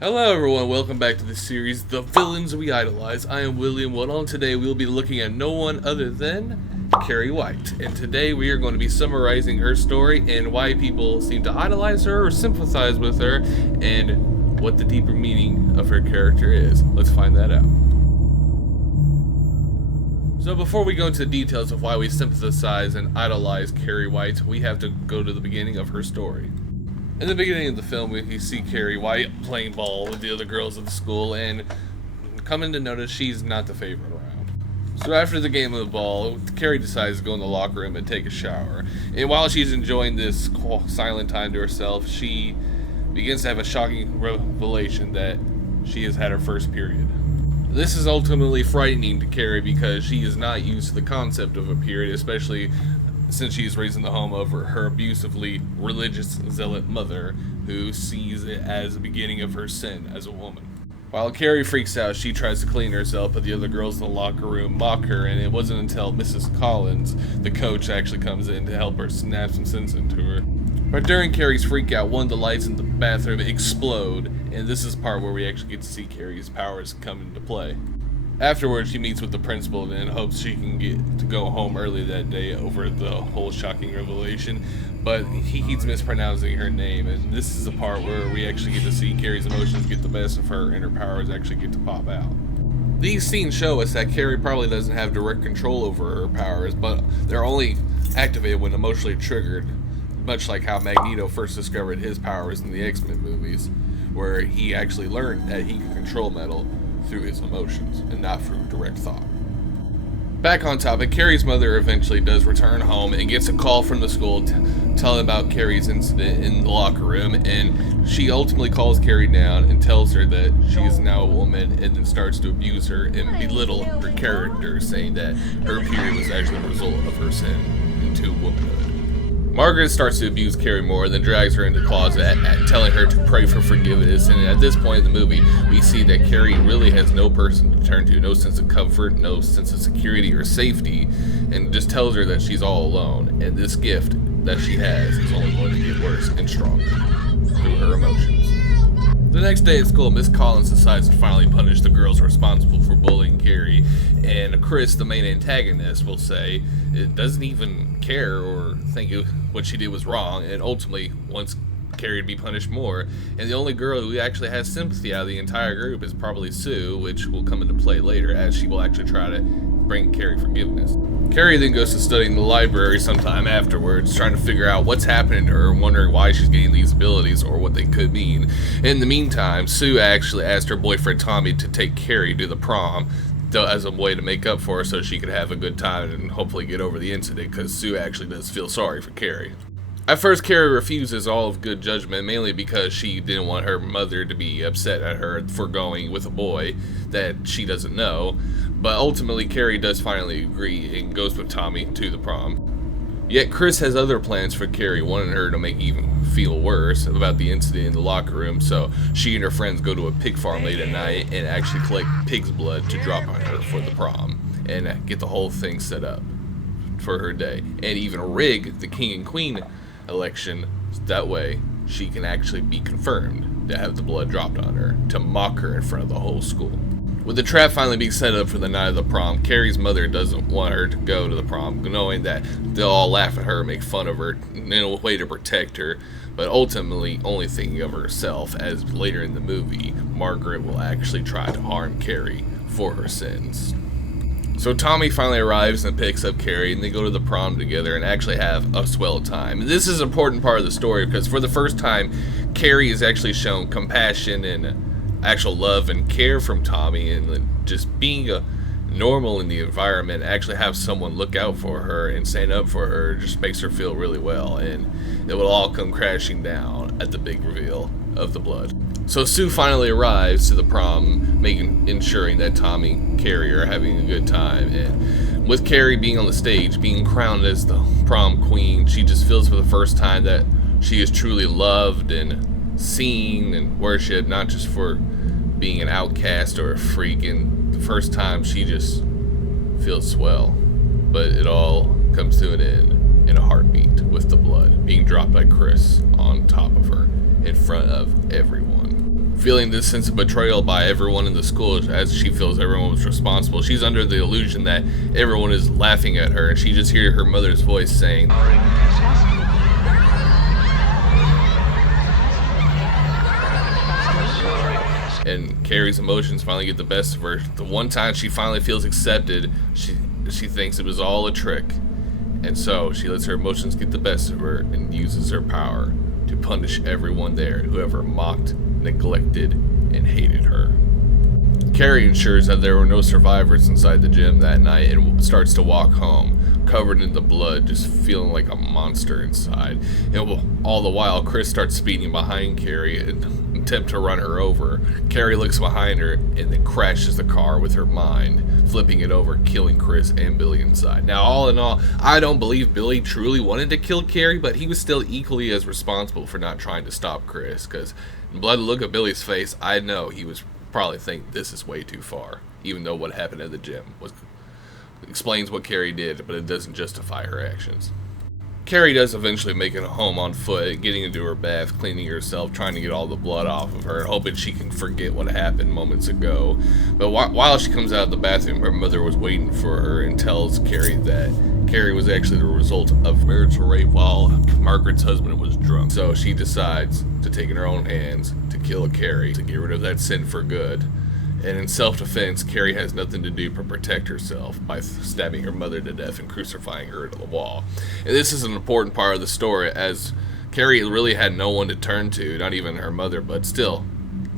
Hello everyone, welcome back to the series, The Villains We Idolize. I am William Woodall. Today we'll be looking at no one other than Carrie White. And today we are going to be summarizing her story and why people seem to idolize her or sympathize with her, and what the deeper meaning of her character is. Let's find that out. So before we go into the details of why we sympathize and idolize Carrie White, we have to go to the beginning of her story. In the beginning of the film, we see Carrie White playing ball with the other girls at the school and coming to notice she's not the favorite around. So after the game of the ball, Carrie decides to go in the locker room and take a shower. And while she's enjoying this silent time to herself, she begins to have a shocking revelation that she has had her first period. This is ultimately frightening to Carrie because she is not used to the concept of a period, especially since she's raised in the home of her abusively religious zealot mother, who sees it as the beginning of her sin as a woman. While Carrie freaks out, she tries to clean herself, but the other girls in the locker room mock her, and it wasn't until Mrs. Collins, the coach, actually comes in to help her snap some sense into her. But during Carrie's freak out, one of the lights in the bathroom explode, and this is the part where we actually get to see Carrie's powers come into play. Afterwards, she meets with the principal and hopes she can get to go home early that day over the whole shocking revelation, but he keeps mispronouncing her name, and this is the part where we actually get to see Carrie's emotions get the best of her and her powers actually get to pop out. These scenes show us that Carrie probably doesn't have direct control over her powers, but they're only activated when emotionally triggered, much like how Magneto first discovered his powers in the X-Men movies, where he actually learned that he could control metal through his emotions and not through direct thought. Back on topic, Carrie's mother eventually does return home and gets a call from the school telling about Carrie's incident in the locker room, and she ultimately calls Carrie down and tells her that she is now a woman, and then starts to abuse her and belittle her character, saying that her period was actually a result of her sin into womanhood. Margaret starts to abuse Carrie more, then drags her into the closet, telling her to pray for forgiveness. And at this point in the movie, we see that Carrie really has no person to turn to, no sense of comfort, no sense of security or safety, and just tells her that she's all alone. And this gift that she has is only going to get worse and stronger through her emotions. The next day at school, Miss Collins decides to finally punish the girls responsible for bullying Carrie, and Chris, the main antagonist, will say it doesn't even care or think what she did was wrong, and ultimately wants Carrie to be punished more. And the only girl who actually has sympathy out of the entire group is probably Sue, which will come into play later as she will actually try to bring Carrie forgiveness. Carrie then goes to study in the library sometime afterwards, trying to figure out what's happening to her, wondering why she's getting these abilities or what they could mean. In the meantime, Sue actually asked her boyfriend Tommy to take Carrie to the prom as a way to make up for her so she could have a good time and hopefully get over the incident, because Sue actually does feel sorry for Carrie. At first, Carrie refuses all of good judgment, mainly because she didn't want her mother to be upset at her for going with a boy that she doesn't know, but ultimately Carrie does finally agree and goes with Tommy to the prom. Yet Chris has other plans for Carrie, wanting her to make even feel worse about the incident in the locker room, so she and her friends go to a pig farm late at night and actually collect pig's blood to drop on her for the prom and get the whole thing set up for her day, and even rig the king and queen election that way she can actually be confirmed to have the blood dropped on her, to mock her in front of the whole school. With the trap finally being set up for the night of the prom, Carrie's mother doesn't want her to go to the prom, knowing that they'll all laugh at her, make fun of her in a way to protect her, but ultimately only thinking of herself, as later in the movie Margaret will actually try to harm Carrie for her sins. So Tommy finally arrives and picks up Carrie, and they go to the prom together and actually have a swell time. And this is an important part of the story because for the first time, Carrie is actually shown compassion and actual love and care from Tommy, and just being a normal in the environment, actually have someone look out for her and stand up for her just makes her feel really well, and it will all come crashing down at the big reveal of the blood. So Sue finally arrives to the prom, ensuring that Tommy and Carrie are having a good time, and with Carrie being on the stage, being crowned as the prom queen, she just feels for the first time that she is truly loved and seen and worshipped, not just for being an outcast or a freak, and the first time she just feels swell. But it all comes to an end in a heartbeat with the blood being dropped by Chris on top of her in front of everyone. Feeling this sense of betrayal by everyone in the school, as she feels everyone was responsible, she's under the illusion that everyone is laughing at her, and she just hears her mother's voice saying, and Carrie's emotions finally get the best of her. The one time she finally feels accepted, she thinks it was all a trick, and so she lets her emotions get the best of her and uses her power to punish everyone there who ever mocked, neglected, and hated her. Carrie ensures that there were no survivors inside the gym that night and starts to walk home, covered in the blood, just feeling like a monster inside. And all the while, Chris starts speeding behind Carrie and attempt to run her over. Carrie looks behind her and then crashes the car with her mind, flipping it over, killing Chris and Billy inside. Now, all in all, I don't believe Billy truly wanted to kill Carrie, but he was still equally as responsible for not trying to stop Chris, because by the look of Billy's face, I know he was probably thinking this is way too far, even though what happened at the gym explains what Carrie did, but it doesn't justify her actions. Carrie does eventually make it home on foot, getting into her bath, cleaning herself, trying to get all the blood off of her, hoping she can forget what happened moments ago. But while she comes out of the bathroom, her mother was waiting for her and tells Carrie that Carrie was actually the result of marital rape while Margaret's husband was drunk. So she decides to take it in her own hands to kill Carrie, to get rid of that sin for good. And in self-defense, Carrie has nothing to do but protect herself by stabbing her mother to death and crucifying her to the wall. And this is an important part of the story, as Carrie really had no one to turn to, not even her mother, but still,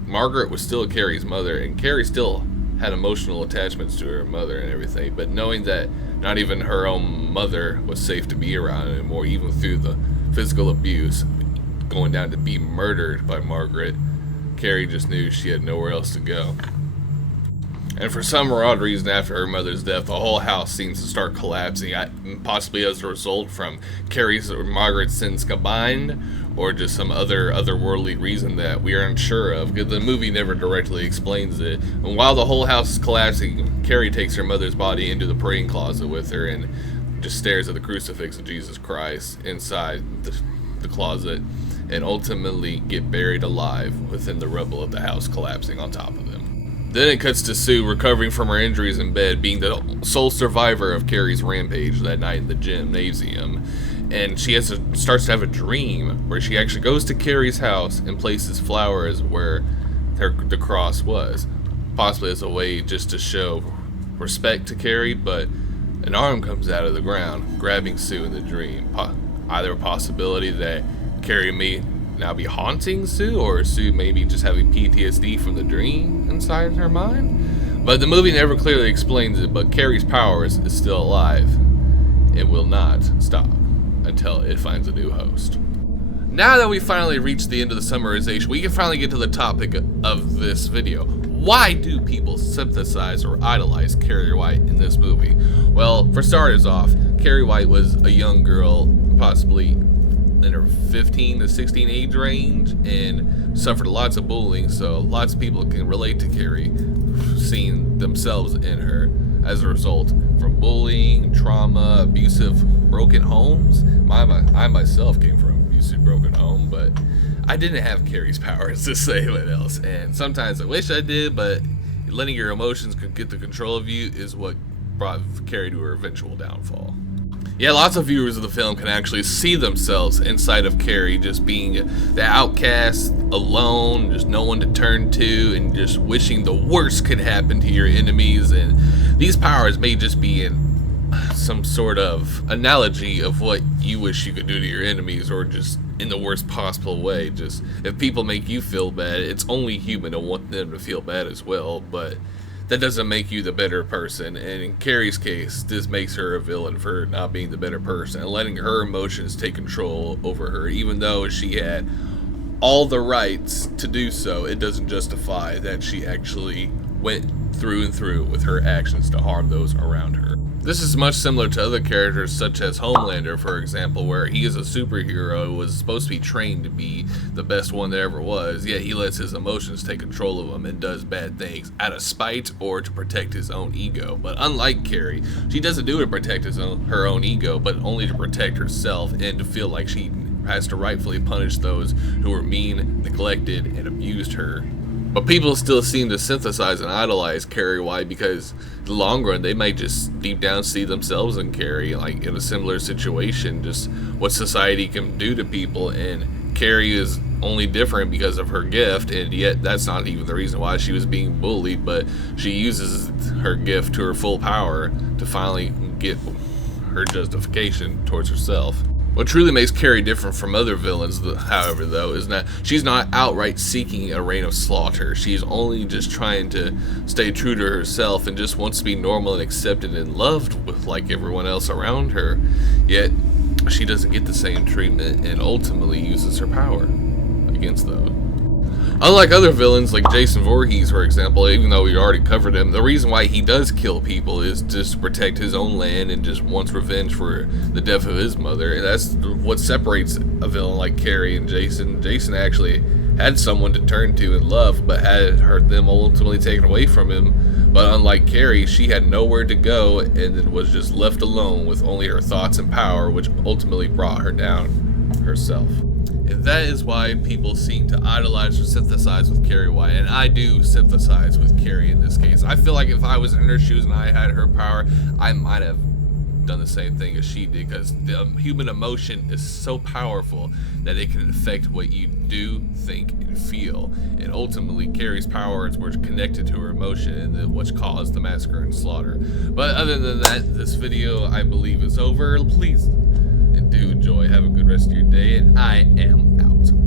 Margaret was still Carrie's mother, and Carrie still had emotional attachments to her mother and everything, but knowing that not even her own mother was safe to be around anymore, even through the physical abuse, going down to be murdered by Margaret, Carrie just knew she had nowhere else to go. And for some odd reason, after her mother's death, the whole house seems to start collapsing, possibly as a result from Carrie's or Margaret's sins combined, or just some otherworldly reason that we are unsure of, because the movie never directly explains it. And while the whole house is collapsing, Carrie takes her mother's body into the praying closet with her and just stares at the crucifix of Jesus Christ inside the closet, and ultimately get buried alive within the rubble of the house collapsing on top of them. Then it cuts to Sue recovering from her injuries in bed, being the sole survivor of Carrie's rampage that night in the gymnasium. And she starts to have a dream where she actually goes to Carrie's house and places flowers where the cross was, possibly as a way just to show respect to Carrie. But an arm comes out of the ground, grabbing Sue in the dream. Either a possibility that Carrie may now be haunting Sue, or Sue maybe just having PTSD from the dream inside her mind. But the movie never clearly explains it, but Carrie's powers is still alive. It will not stop until it finds a new host. Now that we finally reached the end of the summarization, we can finally get to the topic of this video. Why do people sympathize or idolize Carrie White in this movie? Well, for starters off, Carrie White was a young girl, possibly in her 15 to 16 age range, and suffered lots of bullying, so lots of people can relate to Carrie, seeing themselves in her as a result from bullying, trauma, abusive, broken homes. I myself came from an abusive, broken home, but I didn't have Carrie's powers to say what else, and sometimes I wish I did, but letting your emotions get the control of you is what brought Carrie to her eventual downfall. Yeah, lots of viewers of the film can actually see themselves inside of Carrie, just being the outcast, alone, just no one to turn to, and just wishing the worst could happen to your enemies. And these powers may just be in some sort of analogy of what you wish you could do to your enemies, or just in the worst possible way. Just if people make you feel bad, it's only human to want them to feel bad as well, but that doesn't make you the better person. And in Carrie's case, this makes her a villain for not being the better person and letting her emotions take control over her. Even though she had all the rights to do so, it doesn't justify that she actually went through and through with her actions to harm those around her. This is much similar to other characters such as Homelander, for example, where he is a superhero who was supposed to be trained to be the best one there ever was, yet he lets his emotions take control of him and does bad things out of spite or to protect his own ego. But unlike Carrie, she doesn't do it to protect her own ego, but only to protect herself and to feel like she has to rightfully punish those who were mean, neglected, and abused her But people still seem to synthesize and idolize Carrie White because in the long run they might just deep down see themselves in Carrie, like in a similar situation, just what society can do to people. And Carrie is only different because of her gift, and yet that's not even the reason why she was being bullied, but she uses her gift to her full power to finally get her justification towards herself. What truly makes Carrie different from other villains, however, though, is that she's not outright seeking a reign of slaughter. She's only just trying to stay true to herself and just wants to be normal and accepted and loved with like everyone else around her. Yet she doesn't get the same treatment and ultimately uses her power against those. Unlike other villains like Jason Voorhees, for example, even though we already covered him, the reason why he does kill people is just to protect his own land and just wants revenge for the death of his mother. And that's what separates a villain like Carrie and Jason. Jason actually had someone to turn to and love, but had them ultimately taken away from him. But unlike Carrie, she had nowhere to go and then was just left alone with only her thoughts and power, which ultimately brought her down herself. And that is why people seem to idolize or sympathize with Carrie White. And I do sympathize with Carrie in this case. I feel like if I was in her shoes and I had her power, I might have done the same thing as she did, because the human emotion is so powerful that it can affect what you do, think, and feel. And ultimately, Carrie's powers were connected to her emotion, and which caused the massacre and slaughter. But other than that, this video, I believe, is over. Please do enjoy. Have a good rest of your day, and I am out.